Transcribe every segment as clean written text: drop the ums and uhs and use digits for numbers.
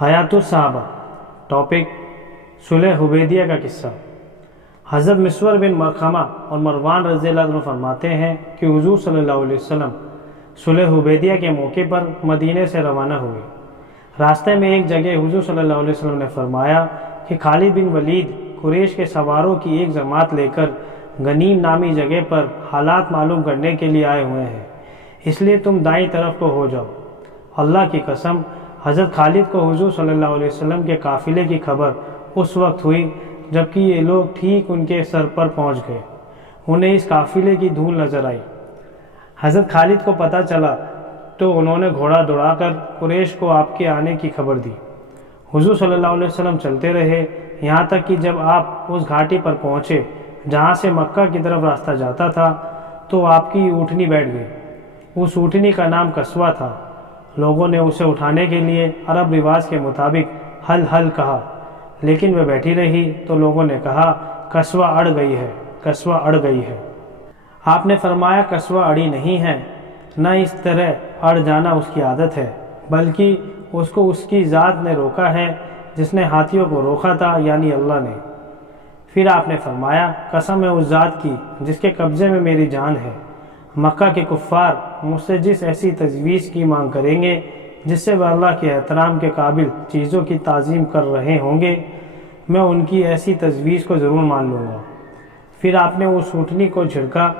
حیات الصحابہ ٹاپک صلح حدیبیہ کا قصہ۔ حضرت مسور بن مخرمہ اور مروان رضی اللہ عنہ فرماتے ہیں کہ حضور صلی اللہ علیہ وسلم صلح حدیبیہ کے موقع پر مدینے سے روانہ ہوئے۔ راستے میں ایک جگہ حضور صلی اللہ علیہ وسلم نے فرمایا کہ خالد بن ولید قریش کے سواروں کی ایک جماعت لے کر غنیم نامی جگہ پر حالات معلوم کرنے کے لیے آئے ہوئے ہیں، اس لیے تم دائیں طرف کو ہو جاؤ۔ اللہ کی قسم، حضرت خالد کو حضور صلی اللہ علیہ وسلم کے قافلے کی خبر اس وقت ہوئی جبکہ یہ لوگ ٹھیک ان کے سر پر پہنچ گئے۔ انہیں اس قافلے کی دھول نظر آئی۔ حضرت خالد کو پتہ چلا تو انہوں نے گھوڑا دوڑا کر قریش کو آپ کے آنے کی خبر دی۔ حضور صلی اللہ علیہ وسلم چلتے رہے یہاں تک کہ جب آپ اس گھاٹی پر پہنچے جہاں سے مکہ کی طرف راستہ جاتا تھا تو آپ کی اونٹنی بیٹھ گئی۔ اس اونٹنی کا نام قصوہ تھا۔ لوگوں نے اسے اٹھانے کے لیے عرب رواج کے مطابق ہل ہل کہا، لیکن وہ بیٹھی رہی تو لوگوں نے کہا قصوہ اڑ گئی ہے، قصوہ اڑ گئی ہے۔ آپ نے فرمایا قصوہ اڑی نہیں ہے، نہ اس طرح اڑ جانا اس کی عادت ہے، بلکہ اس کو اس کی ذات نے روکا ہے جس نے ہاتھیوں کو روکا تھا، یعنی اللہ نے۔ پھر آپ نے فرمایا قسم ہے اس ذات کی جس کے قبضے میں میری جان ہے، مکہ کے کفار مجھ سے جس ایسی تجویز کی مانگ کریں گے جس سے وہ اللہ کے احترام کے قابل چیزوں کی تعظیم کر رہے ہوں گے، میں ان کی ایسی تجویز کو ضرور مان لوں گا۔ پھر آپ نے اس اونٹنی کو جھڑکا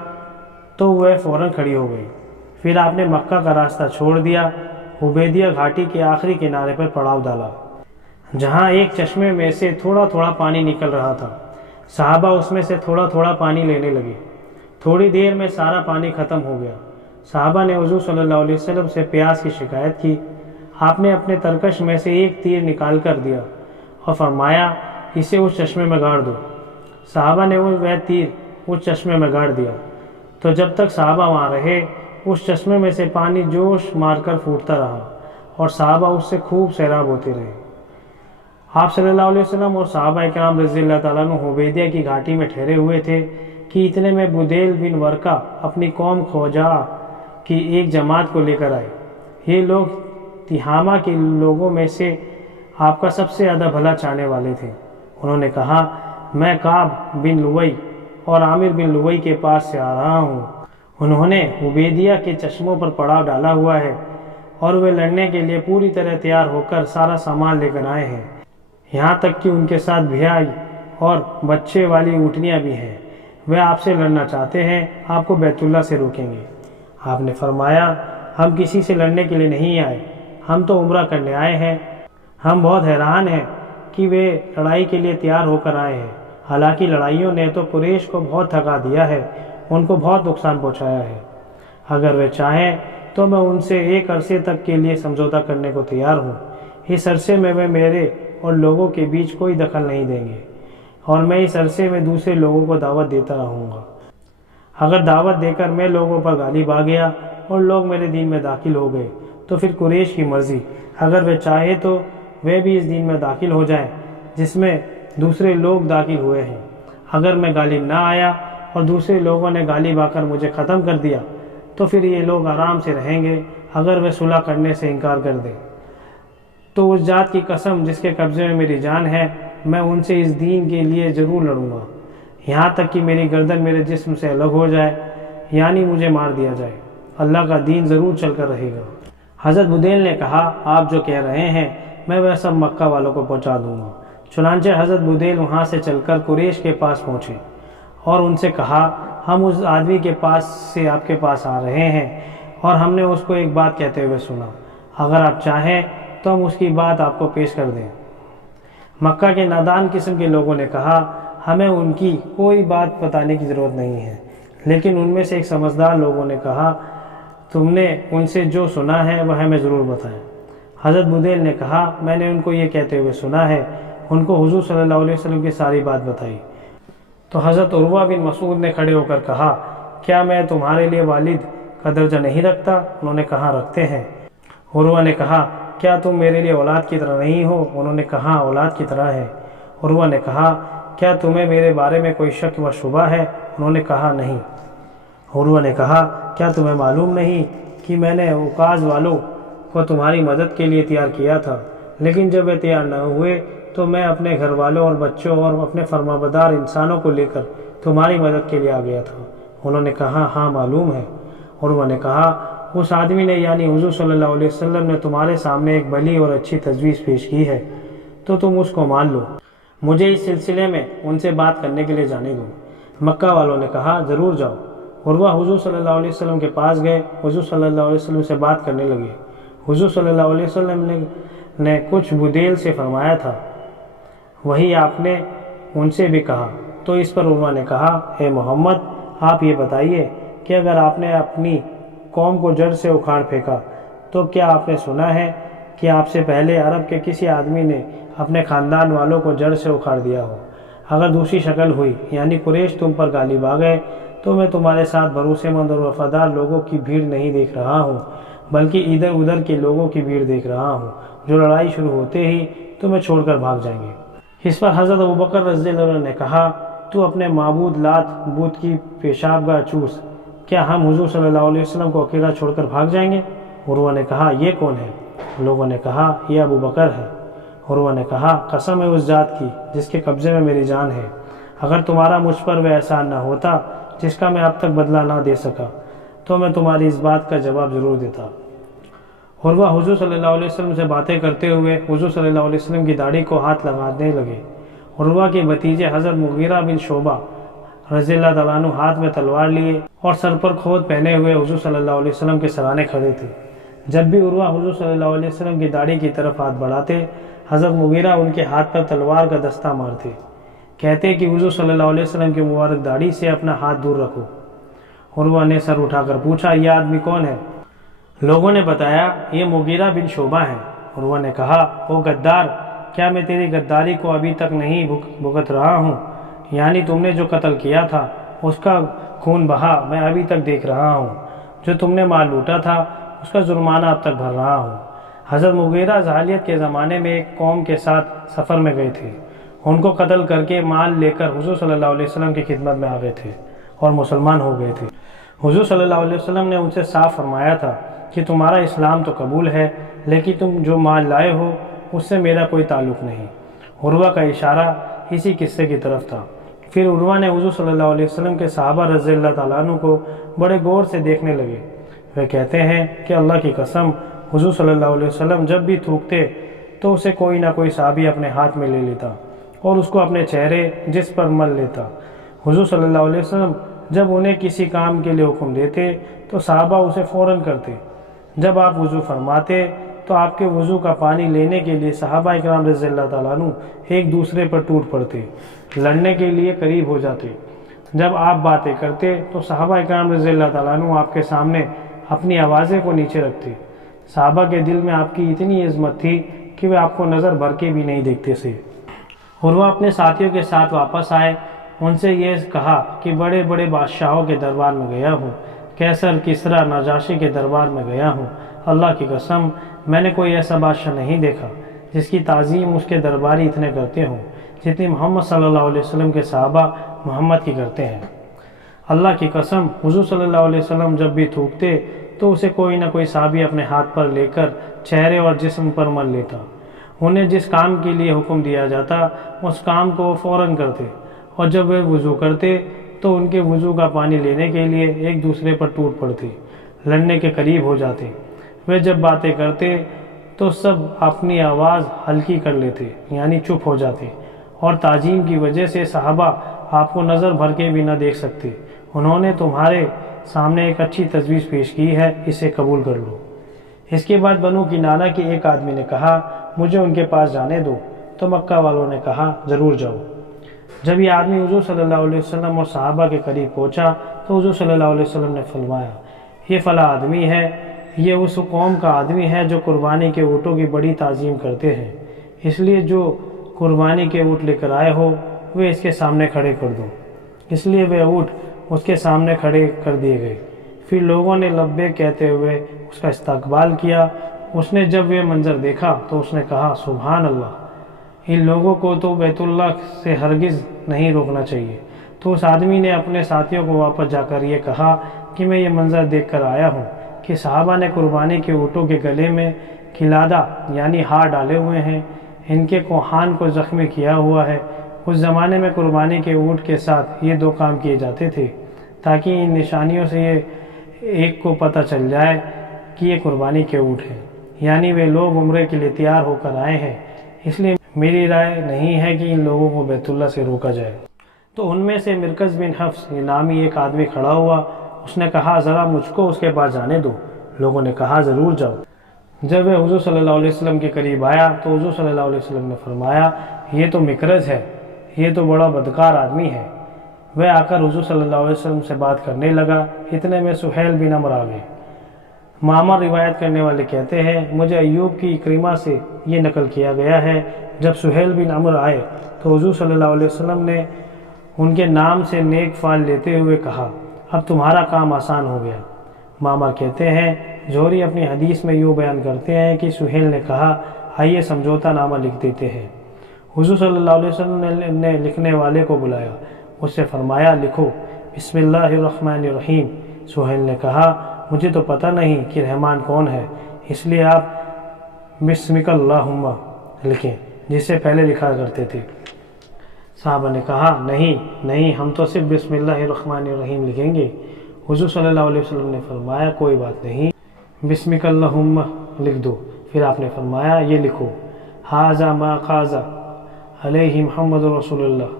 تو وہ فوراً کھڑی ہو گئی۔ پھر آپ نے مکہ کا راستہ چھوڑ دیا، حدیبیہ گھاٹی کے آخری کنارے پر پڑاؤ ڈالا جہاں ایک چشمے میں سے تھوڑا تھوڑا پانی نکل رہا تھا۔ صحابہ اس میں سے تھوڑا تھوڑا پانی لینے لگے۔ تھوڑی دیر میں سارا پانی ختم ہو گیا۔ صحابہ نے حضور صلی اللہ علیہ وسلم سے پیاس کی شکایت کی۔ آپ نے اپنے ترکش میں سے ایک تیر نکال کر دیا اور فرمایا اسے اس چشمے میں گاڑ دو۔ صحابہ نے وہ تیر اس چشمے میں گاڑ دیا تو جب تک صحابہ وہاں رہے اس چشمے میں سے پانی جوش مار کر پھوٹتا رہا اور صحابہ اس سے خوب سیراب ہوتے رہے۔ آپ صلی اللہ علیہ وسلم اور صحابہ کرام رضی اللہ تعالیٰ عنہ حدیبیہ کی گھاٹی میں ٹھہرے ہوئے تھے کہ اتنے میں بدیل بن ورقہ اپنی قوم خزاعہ کی ایک جماعت کو لے کر آئے۔ یہ لوگ تہامہ کے لوگوں میں سے آپ کا سب سے زیادہ بھلا چاہنے والے تھے۔ انہوں نے کہا میں کعب بن لوئی اور عامر بن لوئی کے پاس سے آ رہا ہوں۔ انہوں نے حدیبیہ کے چشموں پر پڑاؤ ڈالا ہوا ہے اور وہ لڑنے کے لیے پوری طرح تیار ہو کر سارا سامان لے کر آئے ہیں، یہاں تک کہ ان کے ساتھ بھیائی اور بچے والی اونٹنیاں بھی ہیں۔ وہ آپ سے لڑنا چاہتے ہیں، آپ کو بیت اللہ سے روکیں گے۔ آپ نے فرمایا ہم کسی سے لڑنے کے لیے نہیں آئے، ہم تو عمرہ کرنے آئے ہیں۔ ہم بہت حیران ہیں کہ وہ لڑائی کے لیے تیار ہو کر آئے ہیں، حالانکہ لڑائیوں نے تو قریش کو بہت تھکا دیا ہے، ان کو بہت نقصان پہنچایا ہے۔ اگر وہ چاہیں تو میں ان سے ایک عرصے تک کے لیے سمجھوتہ کرنے کو تیار ہوں۔ اس عرصے میں وہ میرے اور لوگوں کے بیچ کوئی دخل نہیں دیں گے اور میں اس عرصے میں دوسرے لوگوں کو دعوت دیتا رہوں گا۔ اگر دعوت دے کر میں لوگوں پر غالب آ گیا اور لوگ میرے دین میں داخل ہو گئے تو پھر قریش کی مرضی، اگر وہ چاہے تو وہ بھی اس دین میں داخل ہو جائیں جس میں دوسرے لوگ داخل ہوئے ہیں۔ اگر میں غالب نہ آیا اور دوسرے لوگوں نے غالب آ کر مجھے ختم کر دیا تو پھر یہ لوگ آرام سے رہیں گے۔ اگر وہ صلح کرنے سے انکار کر دیں تو اس ذات کی قسم جس کے قبضے میں میری جان ہے، میں ان سے اس دین کے لیے ضرور لڑوں گا، یہاں تک کہ میری گردن میرے جسم سے الگ ہو جائے، یعنی مجھے مار دیا جائے۔ اللہ کا دین ضرور چل کر رہے گا۔ حضرت بدیل نے کہا آپ جو کہہ رہے ہیں میں وہ سب مکہ والوں کو پہنچا دوں گا۔ چنانچہ حضرت بدیل وہاں سے چل کر قریش کے پاس پہنچے اور ان سے کہا ہم اس آدمی کے پاس سے آپ کے پاس آ رہے ہیں اور ہم نے اس کو ایک بات کہتے ہوئے سنا، اگر آپ چاہیں تو ہم اس کی بات آپ کو پیش کر دیں۔ مکہ کے نادان قسم کے لوگوں نے کہا ہمیں ان کی کوئی بات بتانے کی ضرورت نہیں ہے، لیکن ان میں سے ایک سمجھدار لوگوں نے کہا تم نے ان سے جو سنا ہے وہ ہمیں ضرور بتائیں۔ حضرت بدیل نے کہا میں نے ان کو یہ کہتے ہوئے سنا ہے۔ ان کو حضور صلی اللہ علیہ وسلم کی ساری بات بتائی تو حضرت عروہ بن مسعود نے کھڑے ہو کر کہا کیا میں تمہارے لیے والد کا درجہ نہیں رکھتا؟ انہوں نے کہا رکھتے ہیں۔ عروہ نے کہا کیا تم میرے لیے اولاد کی طرح نہیں ہو؟ انہوں نے کہا اولاد کی طرح ہے۔ عروہ نے کہا کیا تمہیں میرے بارے میں کوئی شک و شبہ ہے؟ انہوں نے کہا نہیں۔ عروہ نے کہا کیا تمہیں معلوم نہیں کہ میں نے اوقاز والوں کو تمہاری مدد کے لیے تیار کیا تھا، لیکن جب وہ تیار نہ ہوئے تو میں اپنے گھر والوں اور بچوں اور اپنے فرمانبردار انسانوں کو لے کر تمہاری مدد کے لیے آ گیا تھا۔ انہوں نے کہا ہاں معلوم ہے۔ عروہ نے کہا اس آدمی نے یعنی حضور صلی اللہ علیہ وسلم نے تمہارے سامنے ایک بھلی اور اچھی تجویز پیش کی ہے تو تم اس کو مان لو، مجھے اس سلسلے میں ان سے بات کرنے کے لیے جانے دو۔ مکہ والوں نے کہا ضرور جاؤ۔ عروہ حضور صلی اللہ علیہ وسلم کے پاس گئے، حضور صلی اللہ علیہ وسلم سے بات کرنے لگے۔ حضور صلی اللہ علیہ وسلم نے کچھ بدیل سے فرمایا تھا، وہی آپ نے ان سے بھی کہا۔ تو اس پر عروہ نے کہا اے محمد آپ یہ بتائیے کہ اگر آپ نے اپنی قوم کو جڑ سے اکھاڑ پھینکا تو کیا آپ نے سنا ہے کہ آپ سے پہلے عرب کے کسی آدمی نے اپنے خاندان والوں کو جڑ سے اکھاڑ دیا ہو؟ اگر دوسری شکل ہوئی یعنی قریش تم پر غالب آ گئے تو میں تمہارے ساتھ بھروسے مند اور وفادار لوگوں کی بھیڑ نہیں دیکھ رہا ہوں، بلکہ ادھر ادھر کے لوگوں کی بھیڑ دیکھ رہا ہوں جو لڑائی شروع ہوتے ہی تمہیں چھوڑ کر بھاگ جائیں گے۔ اس پر حضرت ابوبکر رضی اللہ عنہ نے کہا تو اپنے معبود لات بت کی پیشاب گاہ چوس، کیا ہم حضور صلی اللہ علیہ وسلم کو اکیلا چھوڑ کر بھاگ جائیں گے؟ عروہ نے کہا یہ کون ہے؟ لوگوں نے کہا یہ ابوبکر ہے۔ عروہ نے کہا قسم ہے اس ذات کی جس کے قبضے میں میری جان ہے، اگر تمہارا مجھ پر وہ احسان نہ ہوتا جس کا میں اب تک بدلہ نہ دے سکا تو میں تمہاری اس بات کا جواب ضرور دیتا۔ عروہ حضور صلی اللہ علیہ وسلم سے باتیں کرتے ہوئے حضور صلی اللہ علیہ وسلم کی داڑھی کو ہاتھ لگانے لگے۔ عروہ کے بھتیجے حضرت مغیرہ بن شعبہ رضی اللہ تعالیٰ عنہ ہاتھ میں تلوار لیے اور سر پر کھود پہنے ہوئے حضور صلی اللہ علیہ وسلم کے سرانے کھڑے تھے۔ جب بھی عروہ حضور صلی اللہ علیہ وسلم کی داڑھی کی طرف ہاتھ بڑھاتے حضرت مغیرہ ان کے ہاتھ پر تلوار کا دستہ مارتے، کہتے کہ حضور صلی اللہ علیہ وسلم کی مبارک داڑھی سے اپنا ہاتھ دور رکھو۔ عروہ نے سر اٹھا کر پوچھا یہ آدمی کون ہے؟ لوگوں نے بتایا یہ مغیرہ بن شعبہ ہیں۔ عروہ نے کہا او غدار، کیا میں تیری غداری کو ابھی تک نہیں بھگت رہا ہوں؟ یعنی تم نے جو قتل کیا تھا اس کا خون بہا میں ابھی تک دیکھ رہا ہوں، جو تم نے مال لوٹا تھا اس کا جرمانہ اب تک بھر رہا ہوں۔ حضرت مغیرہ جاہلیت کے زمانے میں ایک قوم کے ساتھ سفر میں گئے تھے، ان کو قتل کر کے مال لے کر حضور صلی اللہ علیہ وسلم کی خدمت میں آ گئے تھے اور مسلمان ہو گئے تھے۔ حضور صلی اللہ علیہ وسلم نے ان سے صاف فرمایا تھا کہ تمہارا اسلام تو قبول ہے لیکن تم جو مال لائے ہو اس سے میرا کوئی تعلق نہیں۔ عروہ کا اشارہ اسی قصے کی طرف تھا۔ پھر عروہ نے حضور صلی اللہ علیہ وسلم کے صحابہ رضی اللہ تعالیٰ عنہ کو بڑے غور سے دیکھنے لگے۔ وہ کہتے ہیں کہ اللہ کی قسم حضور صلی اللہ علیہ وسلم جب بھی تھوکتے تو اسے کوئی نہ کوئی صحابی اپنے ہاتھ میں لے لیتا اور اس کو اپنے چہرے جس پر مل لیتا۔ حضور صلی اللہ علیہ وسلم جب انہیں کسی کام کے لیے حکم دیتے تو صحابہ اسے فوراً کرتے۔ جب آپ وضو فرماتے تو آپ کے وضو کا پانی لینے کے لیے صحابہ اکرام رضی اللہ تعالیٰ عنہ ایک دوسرے پر ٹوٹ پڑتے، لڑنے کے لیے قریب ہو جاتے۔ جب آپ باتیں کرتے تو صحابہ اکرام رضی اللہ تعالیٰ عنہ آپ کے سامنے اپنی آوازیں کو نیچے رکھتے۔ صحابہ کے دل میں آپ کی اتنی عظمت تھی کہ وہ آپ کو نظر بھر کے بھی نہیں دیکھتے تھے۔ اور وہ اپنے ساتھیوں کے ساتھ واپس آئے، ان سے یہ کہا کہ بڑے بڑے بادشاہوں کے دربار میں گیا ہوں، کیسر، کسریٰ، نجاشی کے دربار میں گیا ہوں، اللہ کی قسم میں نے کوئی ایسا بادشاہ نہیں دیکھا جس کی تعظیم اس کے درباری اتنے کرتے ہوں جتنی محمد صلی اللہ علیہ وسلم کے صحابہ محمد کی کرتے ہیں۔ اللہ کی قسم حضور صلی اللہ علیہ وسلم جب بھی تھوکتے تو اسے کوئی نہ کوئی صحابی اپنے ہاتھ پر لے کر چہرے اور جسم پر مل لیتا۔ انہیں جس کام کے لیے حکم دیا جاتا اس کام کو فوراً کرتے، اور جب وہ وضو کرتے تو ان کے وضو کا پانی لینے کے لیے ایک دوسرے پر ٹوٹ پڑتے، لڑنے کے قریب ہو جاتے۔ وہ جب باتیں کرتے تو سب اپنی آواز ہلکی کر لیتے یعنی چپ ہو جاتے، اور تعظیم کی وجہ سے صحابہ آپ کو نظر بھر کے بھی نہ دیکھ سکتے۔ انہوں نے تمہارے سامنے ایک اچھی تجویز پیش کی ہے، اسے قبول کر لو۔ اس کے بعد بنو کنانہ کے ایک آدمی نے کہا مجھے ان کے پاس جانے دو، تو مکہ والوں نے کہا ضرور جاؤ۔ جب یہ آدمی حضور صلی اللہ علیہ وسلم اور صحابہ کے قریب پہنچا تو حضور صلی اللہ علیہ وسلم نے فرمایا یہ فلاں آدمی ہے، یہ اس قوم کا آدمی ہے جو قربانی کے اونٹوں کی بڑی تعظیم کرتے ہیں، اس لیے جو قربانی کے اونٹ لے کر آئے ہو وہ اس کے سامنے کھڑے کر دو۔ اس لیے وہ اونٹ اس کے سامنے کھڑے کر دیے گئے۔ پھر لوگوں نے لبیک کہتے ہوئے اس کا استقبال کیا۔ اس نے جب یہ منظر دیکھا تو اس نے کہا سبحان اللہ، ان لوگوں کو تو بیت اللہ سے ہرگز نہیں روکنا چاہیے۔ تو اس آدمی نے اپنے ساتھیوں کو واپس جا کر یہ کہا کہ میں یہ منظر دیکھ کر آیا ہوں کہ صحابہ نے قربانی کے اونٹوں کے گلے میں قلادہ یعنی ہار ڈالے ہوئے ہیں، ان کے کوہان کو زخمی کیا ہوا ہے۔ اس زمانے میں قربانی کے اونٹ کے ساتھ یہ دو کام کیے جاتے تھے تاکہ ان نشانیوں سے یہ ایک کو پتہ چل جائے کہ یہ قربانی کے اونٹ ہیں، یعنی وہ لوگ عمرے کے لیے تیار ہو کر آئے ہیں۔ اس لیے میری رائے نہیں ہے کہ ان لوگوں کو بیت اللہ سے روکا جائے۔ تو ان میں سے مرکز بن حفص نامی ایک آدمی کھڑا ہوا، اس نے کہا ذرا مجھ کو اس کے پاس جانے دو۔ لوگوں نے کہا ضرور جاؤ۔ جب وہ حضور صلی اللہ علیہ وسلم کے قریب آیا تو حضور صلی اللہ علیہ وسلم نے فرمایا یہ تو مکرز ہے، یہ تو بڑا بدکار آدمی ہے۔ وہ آ کر حضور صلی اللہ علیہ وسلم سے بات کرنے لگا، اتنے میں سہیل بن عمرو آ گئے۔ معمر روایت کرنے والے کہتے ہیں مجھے ایوب کی اکرمہ سے یہ نقل کیا گیا ہے، جب سہیل بن عمرو آئے تو حضور صلی اللہ علیہ وسلم نے ان کے نام سے نیک فعل لیتے ہوئے کہا اب تمہارا کام آسان ہو گیا۔ معمر کہتے ہیں زہری اپنی حدیث میں یوں بیان کرتے ہیں کہ سہیل نے کہا آئیے سمجھوتا نامہ لکھ دیتے ہیں۔ حضور صلی اللہ علیہ وسلم نے لکھنے والے کو بلایا، اس سے فرمایا لکھو بسم اللہ الرحمن الرحیم۔ سہیل نے کہا مجھے تو پتہ نہیں کہ رحمان کون ہے، اس لیے آپ بسمک اللہم لکھیں جسے پہلے لکھا کرتے تھے۔ صحابہ نے کہا نہیں ہم تو صرف بسم اللہ الرحمن الرحیم لکھیں گے۔ حضور صلی اللہ علیہ وسلم نے فرمایا کوئی بات نہیں، بسمک اللہم لکھ دو۔ پھر آپ نے فرمایا یہ لکھو ھذا ما قاض علیہ محمد رسول اللہ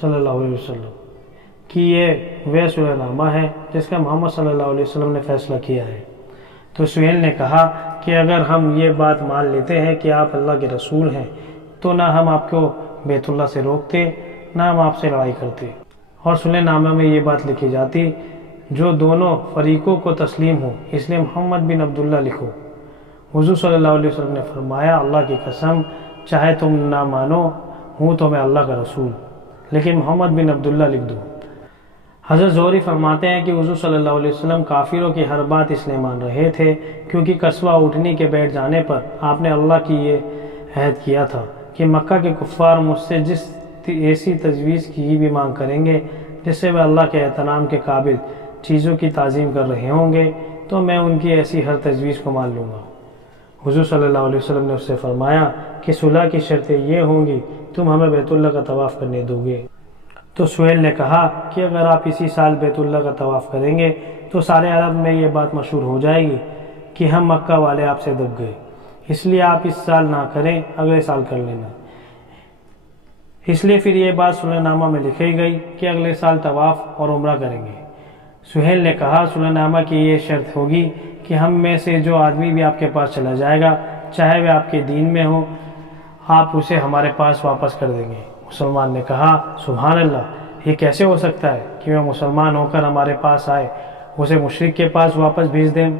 صلی اللہ علیہ وسلم، کہ یہ وہ صلح نامہ ہے جس کا محمد صلی اللہ علیہ وسلم نے فیصلہ کیا ہے۔ تو سہیل نے کہا کہ اگر ہم یہ بات مان لیتے ہیں کہ آپ اللہ کے رسول ہیں تو نہ ہم آپ کو بیت اللہ سے روکتے نہ ہم آپ سے لڑائی کرتے، اور صلح نامہ میں یہ بات لکھی جاتی جو دونوں فریقوں کو تسلیم ہو، اس لیے محمد بن عبداللہ لکھو۔ حضور صلی اللہ علیہ وسلم نے فرمایا اللہ کی قسم چاہے تم نہ مانو ہوں تو میں اللہ کا رسول، لیکن محمد بن عبداللہ لکھ دو۔ حضرت زہری فرماتے ہیں کہ حضور صلی اللہ علیہ وسلم کافروں کی ہر بات اس لیے مان رہے تھے کیونکہ قصوہ اٹھنی کے بیٹھ جانے پر آپ نے اللہ کی یہ عہد کیا تھا کہ مکہ کے کفار مجھ سے جس ایسی تجویز کی بھی مانگ کریں گے جس سے وہ اللہ کے احترام کے قابل چیزوں کی تعظیم کر رہے ہوں گے تو میں ان کی ایسی ہر تجویز کو مان لوں گا۔ حضور صلی اللہ علیہ وسلم نے اس سے فرمایا کہ صلح کی شرطیں یہ ہوں گی تم ہمیں بیت اللہ کا طواف کرنے دو گے۔ تو سہیل نے کہا کہ اگر آپ اسی سال بیت اللہ کا طواف کریں گے تو سارے عرب میں یہ بات مشہور ہو جائے گی کہ ہم مکہ والے آپ سے دب گئے، اس لیے آپ اس سال نہ کریں اگلے سال کر لینا۔ اس لیے پھر یہ بات صلح نامہ میں لکھی گئی کہ اگلے سال طواف اور عمرہ کریں گے۔ سہیل نے کہا صلح نامہ کی یہ شرط ہوگی کہ ہم میں سے جو آدمی بھی آپ کے پاس چلا جائے گا چاہے وہ آپ کے دین میں ہو آپ اسے ہمارے پاس واپس کر دیں گے۔ مسلمان نے کہا سبحان اللہ، یہ کیسے ہو سکتا ہے کہ وہ مسلمان ہو کر ہمارے پاس آئے اسے مشرک کے پاس واپس بھیج دیں۔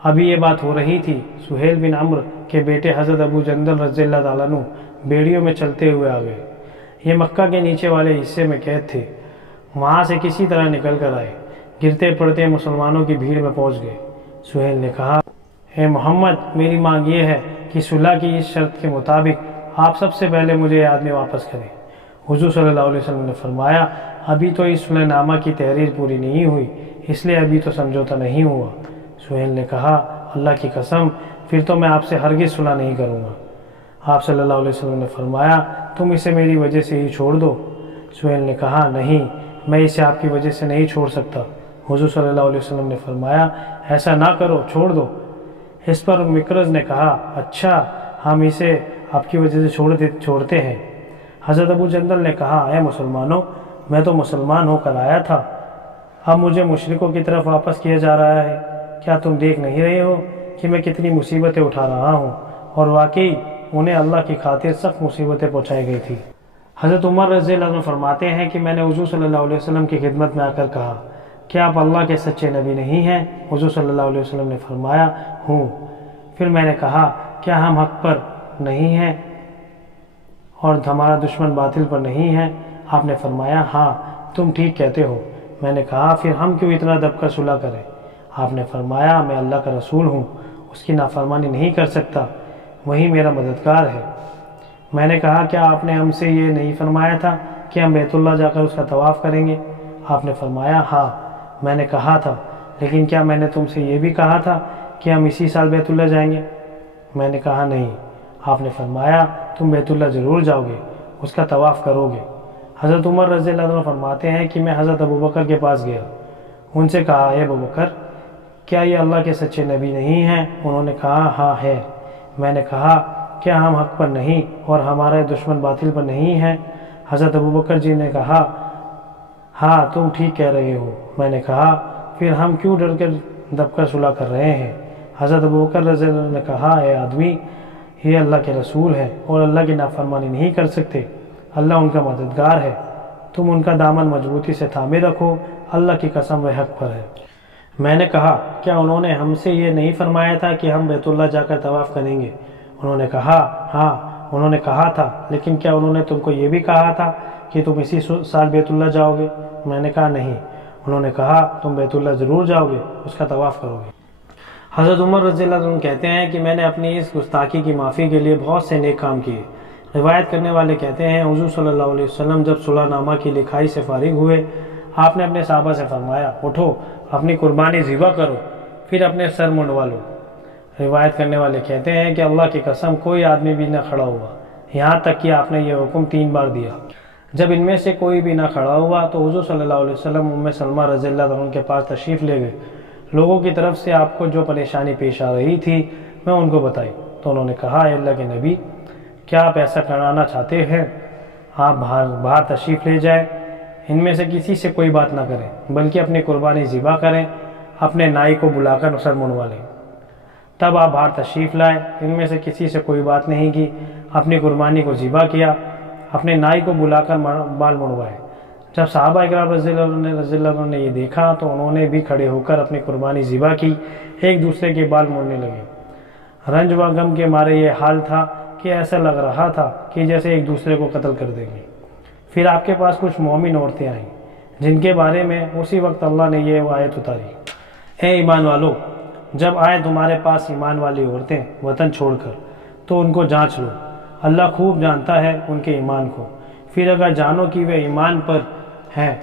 ابھی یہ بات ہو رہی تھی، سہیل بن عمرو کے بیٹے حضرت ابو جندل رضی اللہ تعالیٰ عنہ بیڑیوں میں چلتے ہوئے آ گئے۔ یہ مکہ کے نیچے والے حصے میں قید تھے، وہاں سے کسی طرح نکل کر آئے، گرتے پڑتے مسلمانوں کی بھیڑ میں پہنچ گئے۔ سہیل نے کہا اے محمد میری مانگ یہ ہے کہ صلح کی اس شرط کے مطابق آپ سب سے پہلے مجھے یہ آدمی واپس کریں۔ حضور صلی اللہ علیہ وسلم نے فرمایا ابھی تو اس صلح نامہ کی تحریر پوری نہیں ہوئی، اس لیے ابھی تو سمجھوتا نہیں ہوا۔ سہیل نے کہا اللہ کی قسم پھر تو میں آپ سے ہرگز صلح نہیں کروں گا۔ آپ صلی اللہ علیہ وسلم نے فرمایا تم اسے میری وجہ سے ہی چھوڑ دو۔ سہیل نے کہا نہیں میں اسے آپ کی وجہ سے نہیں چھوڑ سکتا۔ حضور صلی اللہ علیہ وسلم نے فرمایا ایسا نہ کرو چھوڑ دو۔ اس پر مکرز نے کہا اچھا ہم اسے آپ کی وجہ سے چھوڑتے ہیں۔ حضرت ابو جندل نے کہا اے مسلمانوں میں تو مسلمان ہو کر آیا تھا، اب مجھے مشرکوں کی طرف واپس کیا جا رہا ہے، کیا تم دیکھ نہیں رہے ہو کہ میں کتنی مصیبتیں اٹھا رہا ہوں؟ اور واقعی انہیں اللہ کی خاطر سخت مصیبتیں پہنچائی گئی تھی۔ حضرت عمر رضی اللہ عنہ فرماتے ہیں کہ میں نے حضور صلی اللہ علیہ وسلم کی خدمت میں آ کر کہا کیا آپ اللہ کے سچے نبی نہیں ہیں؟ حضور صلی اللہ علیہ وسلم نے فرمایا ہوں۔ پھر میں نے کہا کیا ہم حق پر نہیں ہیں اور ہمارا دشمن باطل پر نہیں ہے؟ آپ نے فرمایا ہاں تم ٹھیک کہتے ہو۔ میں نے کہا پھر ہم کیوں اتنا دب کر صلح کریں؟ آپ نے فرمایا میں اللہ کا رسول ہوں، اس کی نافرمانی نہیں کر سکتا، وہی میرا مددگار ہے۔ میں نے کہا کیا آپ نے ہم سے یہ نہیں فرمایا تھا کہ ہم بیت اللہ جا کر اس کا طواف کریں گے؟ آپ نے فرمایا ہاں میں نے کہا تھا، لیکن کیا میں نے تم سے یہ بھی کہا تھا کہ ہم اسی سال بیت اللہ جائیں گے؟ میں نے کہا نہیں۔ آپ نے فرمایا تم بیت اللہ ضرور جاؤ گے، اس کا طواف کرو گے۔ حضرت عمر رضی اللہ عنہ فرماتے ہیں کہ میں حضرت ابوبکر کے پاس گیا، ان سے کہا اے ابوبکر کیا یہ اللہ کے سچے نبی نہیں ہیں؟ انہوں نے کہا ہاں ہے۔ میں نے کہا کیا ہم حق پر نہیں اور ہمارے دشمن باطل پر نہیں ہیں؟ حضرت ابوبکر جی نے کہا ہاں تم ٹھیک کہہ رہے ہو۔ میں نے کہا پھر ہم کیوں ڈر کر دب کر صلح کر رہے ہیں؟ حضرت ابوبکر رضی اللہ عنہ نے کہا اے آدمی، یہ اللہ کے رسول ہیں اور اللہ کی نافرمانی نہیں کر سکتے، اللہ ان کا مددگار ہے، تم ان کا دامن مضبوطی سے تھامے رکھو، اللہ کی قسم وہ حق پر ہے۔ میں نے کہا کیا انہوں نے ہم سے یہ نہیں فرمایا تھا کہ ہم بیت اللہ جا کر طواف کریں گے؟ انہوں نے کہا ہاں انہوں نے کہا تھا، لیکن کیا انہوں نے تم کو یہ بھی کہا تھا کہ تم اسی سال بیت اللہ جاؤ گے؟ میں نے کہا نہیں۔ انہوں نے کہا تم بیت اللہ ضرور جاؤ گے، اس کا طواف کرو گے۔ حضرت عمر رضی اللہ عنہ کہتے ہیں کہ میں نے اپنی اس گستاخی کی معافی کے لیے بہت سے نیک کام کیے۔ روایت کرنے والے کہتے ہیں حضور صلی اللہ علیہ وسلم جب صلح نامہ کی لکھائی سے فارغ ہوئے، آپ نے اپنے صحابہ سے فرمایا اٹھو اپنی قربانی ذبح کرو، پھر اپنے سر منڈوا لو۔ روایت کرنے والے کہتے ہیں کہ اللہ کی قسم کوئی آدمی بھی نہ کھڑا ہوا، یہاں تک کہ آپ نے یہ حکم 3 بار دیا۔ جب ان میں سے کوئی بھی نہ کھڑا ہوا تو حضور صلی اللہ علیہ وسلم ام سلمہ رضی اللہ عنہ کے پاس تشریف لے گئے۔ لوگوں کی طرف سے آپ کو جو پریشانی پیش آ رہی تھی میں ان کو بتائی تو انہوں نے کہا اے اللہ کے نبی، کیا آپ ایسا کرانا چاہتے ہیں؟ آپ باہر تشریف لے جائیں، ان میں سے کسی سے کوئی بات نہ کریں بلکہ اپنی قربانی ذبح کریں، اپنے نائی کو بلا کر سر منڈوا لیں۔ تب آپ باہر تشریف لائے، ان میں سے کسی سے کوئی بات نہیں کی، اپنی قربانی کو ذبح کیا، اپنے نائی کو بلا کر بال منڈوائے۔ جب صحابہ اکرام رضی اللہ عنہ نے یہ دیکھا تو انہوں نے بھی کھڑے ہو کر اپنی قربانی ذبح کی، ایک دوسرے کے بال موڑنے لگے۔ رنج و غم کے مارے یہ حال تھا کہ ایسا لگ رہا تھا کہ جیسے ایک دوسرے کو قتل کر دیں گے۔ پھر آپ کے پاس کچھ مومن عورتیں آئیں جن کے بارے میں اسی وقت اللہ نے یہ آیت اتاری، اے ایمان والو، جب آئے تمہارے پاس ایمان والی عورتیں وطن چھوڑ کر تو ان کو جانچ لو، اللہ خوب جانتا ہے ان کے ایمان کو، پھر اگر جانو کہ وہ ایمان پر ہیں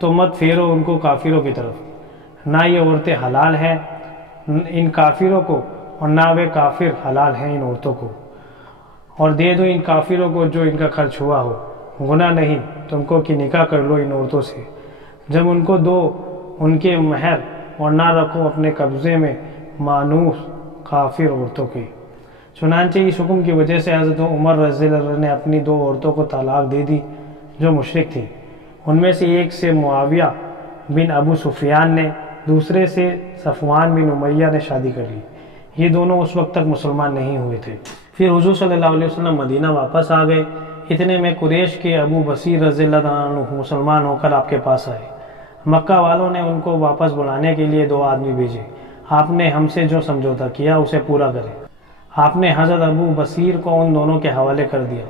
تو مت پھیرو ان کو کافروں کی طرف، نہ یہ عورتیں حلال ہیں ان کافروں کو اور نہ وہ کافر حلال ہیں ان عورتوں کو، اور دے دو ان کافروں کو جو ان کا خرچ ہوا ہو، گناہ نہیں تم کو کہ نکاح کر لو ان عورتوں سے، جب ان کو دو ان کے مہر، اور نہ رکھو اپنے قبضے میں مانوس کافر عورتوں کی۔ چنانچہ اس حکم کی وجہ سے حضرت عمر رضی اللہ عنہ نے اپنی 2 عورتوں کو طلاق دے دی جو مشرک تھیں۔ ان میں سے ایک سے معاویہ بن ابو سفیان نے، دوسرے سے صفوان بن امیہ نے شادی کر لی۔ یہ دونوں اس وقت تک مسلمان نہیں ہوئے تھے۔ پھر حضور صلی اللہ علیہ وسلم مدینہ واپس آ گئے، اتنے میں قریش کے ابو بصیر رضی اللہ عنہ مسلمان ہو کر آپ کے پاس آئے۔ مکہ والوں نے ان کو واپس بلانے کے لیے 2 آدمی بھیجے، آپ نے ہم سے جو سمجھوتا کیا اسے پورا کریں۔ آپ نے حضرت ابو بصیر کو ان دونوں کے حوالے کر دیا،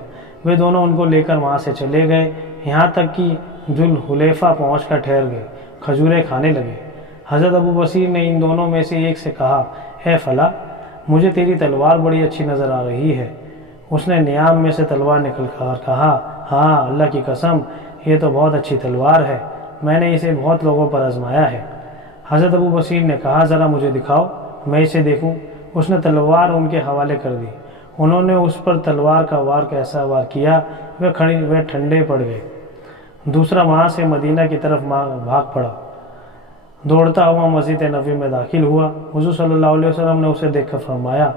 وہ دونوں ان کو لے کر وہاں سے چلے گئے، یہاں تک کہ ذوالحلیفہ پہنچ کر ٹھہر گئے، کھجوریں کھانے لگے۔ حضرت ابو بصیر نے ان دونوں میں سے ایک سے کہا اے فلاں، مجھے تیری تلوار بڑی اچھی نظر آ رہی ہے۔ اس نے نیام میں سے تلوار نکل کر کہا ہاں اللہ کی قسم یہ تو بہت اچھی تلوار ہے، میں نے اسے بہت لوگوں پر آزمایا ہے۔ حضرت ابو بصیر نے کہا ذرا مجھے دکھاؤ میں اسے دیکھوں۔ اس نے تلوار ان کے حوالے کر دی، انہوں نے اس پر تلوار کا وار کیسا وار کیا وہ ٹھنڈے پڑ گئے۔ دوسرا وہاں سے مدینہ کی طرف بھاگ پڑا، دوڑتا ہوا مسجد نبوی میں داخل ہوا۔ حضور صلی اللہ علیہ وسلم نے اسے دیکھ کر فرمایا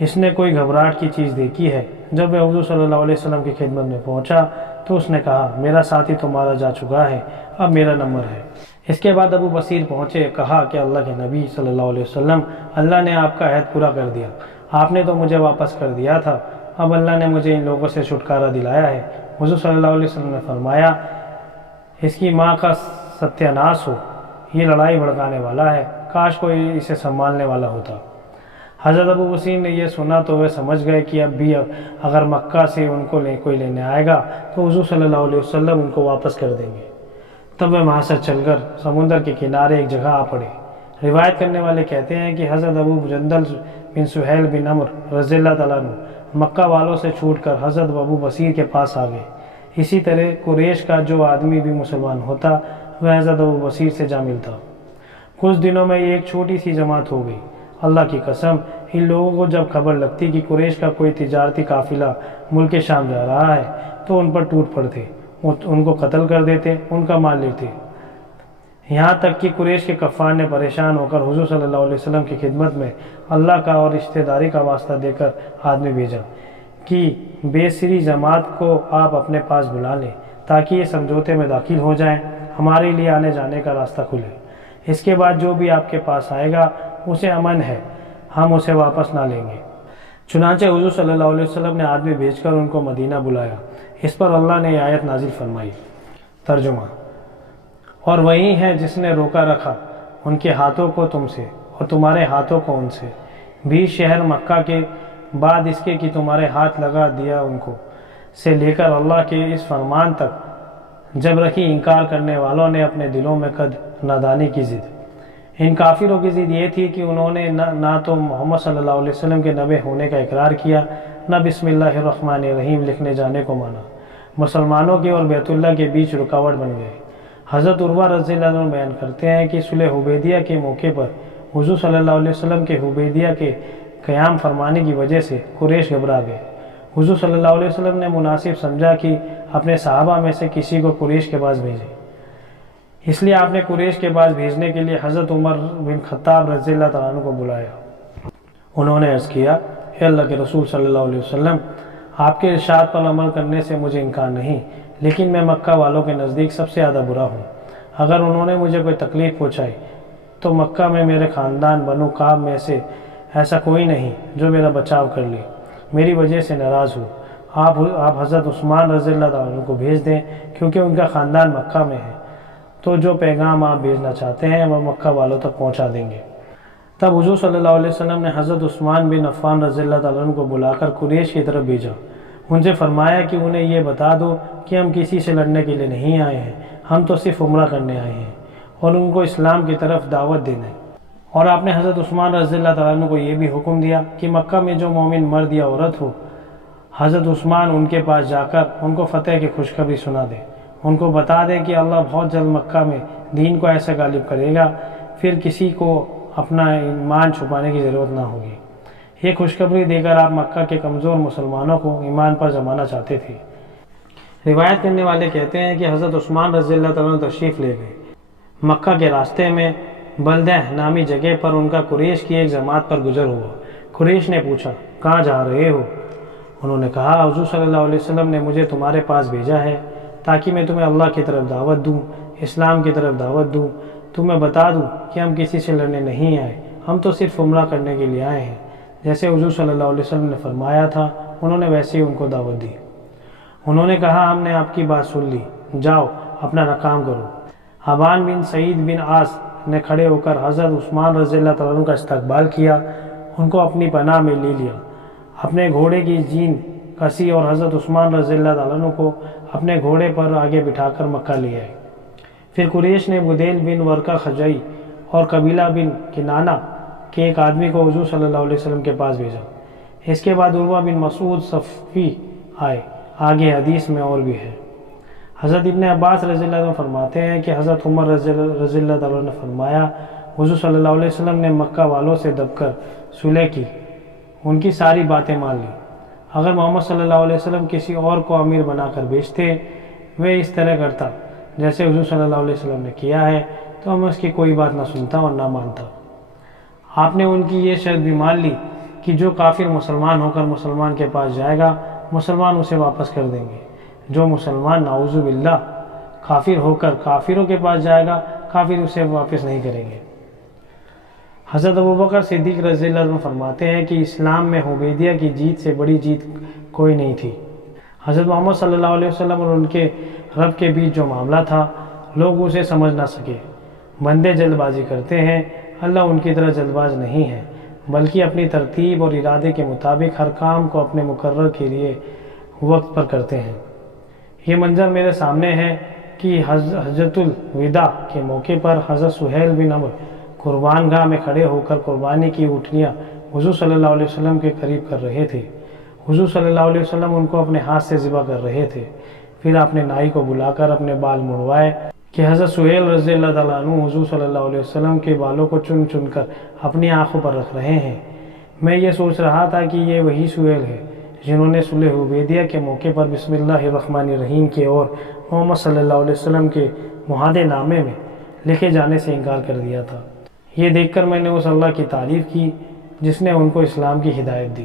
اس نے کوئی گھبراہٹ کی چیز دیکھی ہے۔ جب وہ حضور صلی اللہ علیہ وسلم کی خدمت میں پہنچا تو اس نے کہا میرا ساتھی تو مارا جا چکا ہے، اب میرا نمبر ہے۔ اس کے بعد ابو بصیر پہنچے، کہا کہ اللہ کے نبی صلی اللہ علیہ وسلم، اللہ نے آپ کا عہد پورا کر دیا، آپ نے تو مجھے واپس کر دیا تھا، اب اللہ نے مجھے ان لوگوں سے چھٹکارا دلایا ہے۔ حضور صلی اللہ علیہ وسلم نے فرمایا اس کی ماں کا ستیہ ناش ہو، یہ لڑائی بھڑکانے والا ہے، کاش کوئی اسے سنبھالنے والا ہوتا۔ حضرت ابو بصیر نے یہ سنا تو وہ سمجھ گئے کہ اب بھی اگر مکہ سے ان کو کوئی لینے آئے گا تو حضور صلی اللہ علیہ وسلم ان کو واپس کر دیں گے۔ تب وہ وہاں سے چل کر سمندر کے کنارے ایک جگہ آ پڑے۔ روایت کرنے والے کہتے ہیں کہ حضرت ابو جندل بن سہیل بن عمر رضی اللہ تعالیٰ عنہ مکہ والوں سے چھوٹ کر حضرت ابو بصیر کے پاس آ گئے۔ اسی طرح قریش کا جو آدمی بھی مسلمان ہوتا وہ حضرت ابو بصیر سے جا ملتا۔ کچھ دنوں میں ایک چھوٹی سی جماعت ہو گئی۔ اللہ کی قسم ان لوگوں کو جب خبر لگتی کہ قریش کا کوئی تجارتی قافلہ ملک شام جا رہا ہے تو ان پر ٹوٹ پڑتے، ان کو قتل کر دیتے، ان کا مال لیتے۔ یہاں تک کہ قریش کے کفار نے پریشان ہو کر حضور صلی اللہ علیہ وسلم کی خدمت میں اللہ کا اور رشتہ داری کا واسطہ دے کر آدمی بھیجا کہ بے سری جماعت کو آپ اپنے پاس بلا لیں تاکہ یہ سمجھوتے میں داخل ہو جائیں، ہمارے لیے آنے جانے کا راستہ کھلے۔ اس کے بعد جو بھی آپ کے پاس آئے گا اسے امن ہے، ہم اسے واپس نہ لیں گے۔ چنانچہ حضور صلی اللہ علیہ وسلم نے آدمی بھیج کر ان کو مدینہ بلایا۔ اس پر اللہ نے یہ آیت نازل فرمائی۔ ترجمہ: اور وہی ہے جس نے روکا رکھا ان کے ہاتھوں کو تم سے اور تمہارے ہاتھوں کو ان سے بھی شہر مکہ کے بعد اس کے کہ تمہارے ہاتھ لگا دیا ان کو سے لے کر اللہ کے اس فرمان تک جب رکھی انکار کرنے والوں نے اپنے دلوں میں قد نادانی کی ضد۔ ان کافروں کی ضد یہ تھی کہ انہوں نے نہ تو محمد صلی اللہ علیہ وسلم کے نبی ہونے کا اقرار کیا، نہ بسم اللہ الرحمن الرحیم لکھنے جانے کو مانا۔ مسلمانوں کے اور بیت اللہ کے بیچ رکاوٹ بن گئے۔ حضرت عروہ رضی اللہ عنہ بیان کرتے ہیں کہ صلح حدیبیہ کے موقع پر حضور صلی اللہ علیہ وسلم کے حدیبیہ کے قیام فرمانے کی وجہ سے قریش گھبرا گئے۔ حضور صلی اللہ علیہ وسلم نے مناسب سمجھا کہ اپنے صحابہ میں سے کسی کو قریش کے پاس بھیجے، اس لیے آپ نے قریش کے پاس بھیجنے کے لیے حضرت عمر بن خطاب رضی اللہ تعالیٰ عنہ کو بلایا۔ انہوں نے عرض کیا، اے اللہ کے رسول صلی اللہ علیہ وسلم، آپ کے ارشاد پر عمل کرنے سے مجھے انکار نہیں، لیکن میں مکہ والوں کے نزدیک سب سے زیادہ برا ہوں۔ اگر انہوں نے مجھے کوئی تکلیف پہنچائی تو مکہ میں میرے خاندان بنو کعب میں سے ایسا کوئی نہیں جو میرا بچاؤ کر لے، میری وجہ سے ناراض ہو۔ آپ حضرت عثمان رضی اللہ تعالیٰ عنہ کو بھیج دیں کیونکہ ان کا خاندان مکہ میں ہے، تو جو پیغام آپ بھیجنا چاہتے ہیں وہ مکہ والوں تک پہنچا دیں گے۔ تب حضور صلی اللہ علیہ وسلم نے حضرت عثمان بن عفان رضی اللہ تعالیٰ عنہ کو بلا کر قریش کی طرف بھیجا۔ ان سے فرمایا کہ انہیں یہ بتا دو کہ ہم کسی سے لڑنے کے لیے نہیں آئے ہیں، ہم تو صرف عمرہ کرنے آئے ہیں اور ان کو اسلام کی طرف دعوت دینا ہے۔ اور آپ نے حضرت عثمان رضی اللہ تعالیٰ عنہ کو یہ بھی حکم دیا کہ مکہ میں جو مومن مرد یا عورت ہو، حضرت عثمان ان کے پاس جا کر ان کو فتح کی خوشخبری سنا دیں، ان کو بتا دیں کہ اللہ بہت جلد مکہ میں دین کو ایسا غالب کرے گا، پھر کسی کو اپنا ایمان چھپانے کی ضرورت نہ ہوگی۔ یہ خوشخبری دے کر آپ مکہ کے کمزور مسلمانوں کو ایمان پر جمانا چاہتے تھے۔ روایت کرنے والے کہتے ہیں کہ حضرت عثمان رضی اللہ تعالیٰ عنہ تشریف لے گئے۔ مکہ کے راستے میں بلدہ نامی جگہ پر ان کا قریش کی ایک جماعت پر گزر ہوا۔ قریش نے پوچھا، کہاں جا رہے ہو؟ انہوں نے کہا، حضور صلی اللہ علیہ وسلم نے مجھے تمہارے پاس بھیجا ہے تاکہ میں تمہیں اللہ کی طرف دعوت دوں، اسلام کی طرف دعوت دوں، تمہیں بتا دوں کہ ہم کسی سے لڑنے نہیں آئے، ہم تو صرف عمرہ کرنے کے لیے آئے ہیں۔ جیسے حضور صلی اللہ علیہ وسلم نے فرمایا تھا انہوں نے ویسے ہی ان کو دعوت دی۔ انہوں نے کہا، ہم نے آپ کی بات سن لی، جاؤ اپنا کام کرو۔ حبان بن سعید بن عاص نے کھڑے ہو کر حضرت عثمان رضی اللہ تعالیٰ عنہ کا استقبال کیا، ان کو اپنی پناہ میں لے لیا، اپنے گھوڑے کی جین کسی اور حضرت عثمان رضی اللہ تعالیٰ عنہ کو اپنے گھوڑے پر آگے بٹھا کر مکہ لے آئے۔ پھر قریش نے بدیل بن ورقہ خزاعی اور قبیلہ بن کنانہ کے ایک آدمی کو حضور صلی اللہ علیہ وسلم کے پاس بھیجا۔ اس کے بعد عروہ بن مسعود صفی آئے، آگے حدیث میں اور بھی ہے۔ حضرت ابن عباس رضی اللہ عنہ فرماتے ہیں کہ حضرت عمر رضی اللہ تعالیٰ نے فرمایا، حضور صلی اللہ علیہ وسلم نے مکہ والوں سے دب کر صلح کی، ان کی ساری باتیں مان لی۔ اگر محمد صلی اللہ علیہ وسلم کسی اور کو امیر بنا کر بھیجتے، وہ اس طرح کرتا جیسے حضور صلی اللہ علیہ وسلم نے کیا ہے، تو میں اس کی کوئی بات نہ سنتا اور نہ مانتا۔ آپ نے ان کی یہ شرط بھی مان لی کہ جو کافر مسلمان ہو کر مسلمان کے پاس جائے گا، مسلمان اسے واپس کر دیں گے۔ جو مسلمان نعوذ باللہ کافر ہو کر کافروں کے پاس جائے گا، کافر اسے واپس نہیں کریں گے۔ حضرت ابوبکر صدیق رضی اللہ عنہ فرماتے ہیں کہ اسلام میں حدیبیہ کی جیت سے بڑی جیت کوئی نہیں تھی۔ حضرت محمد صلی اللہ علیہ وسلم اور ان کے رب کے بیچ جو معاملہ تھا، لوگ اسے سمجھ نہ سکے۔ بندے جلد بازی کرتے ہیں، اللہ ان کی طرح جلد باز نہیں ہے، بلکہ اپنی ترتیب اور ارادے کے مطابق ہر کام کو اپنے مقرر کے لیے وقت پر کرتے ہیں۔ یہ منظر میرے سامنے ہے کہ حجۃ الوداع کے موقع پر حضرت سہیل بن عمرو قربان گاہ میں کھڑے ہو کر قربانی کی اونٹنیاں حضور صلی اللہ علیہ وسلم کے قریب کر رہے تھے۔ حضور صلی اللہ علیہ وسلم ان کو اپنے ہاتھ سے ذبح کر رہے تھے۔ پھر آپ نے نائی کو بلا کر اپنے بال مڑوائے کہ حضرت سہیل رضی اللہ تعالیٰ عنہ حضور صلی اللہ علیہ وسلم کے بالوں کو چن چن کر اپنی آنکھوں پر رکھ رہے ہیں۔ میں یہ سوچ رہا تھا کہ یہ وہی سہیل ہے جنہوں نے صلح حدیبیہ کے موقع پر بسم اللہ الرحمن الرحیم کے اور محمد صلی اللہ علیہ وسلم کے معاہدے نامے میں لکھے جانے سے انکار کر دیا تھا۔ یہ دیکھ کر میں نے اس اللہ کی تعریف کی جس نے ان کو اسلام کی ہدایت دی۔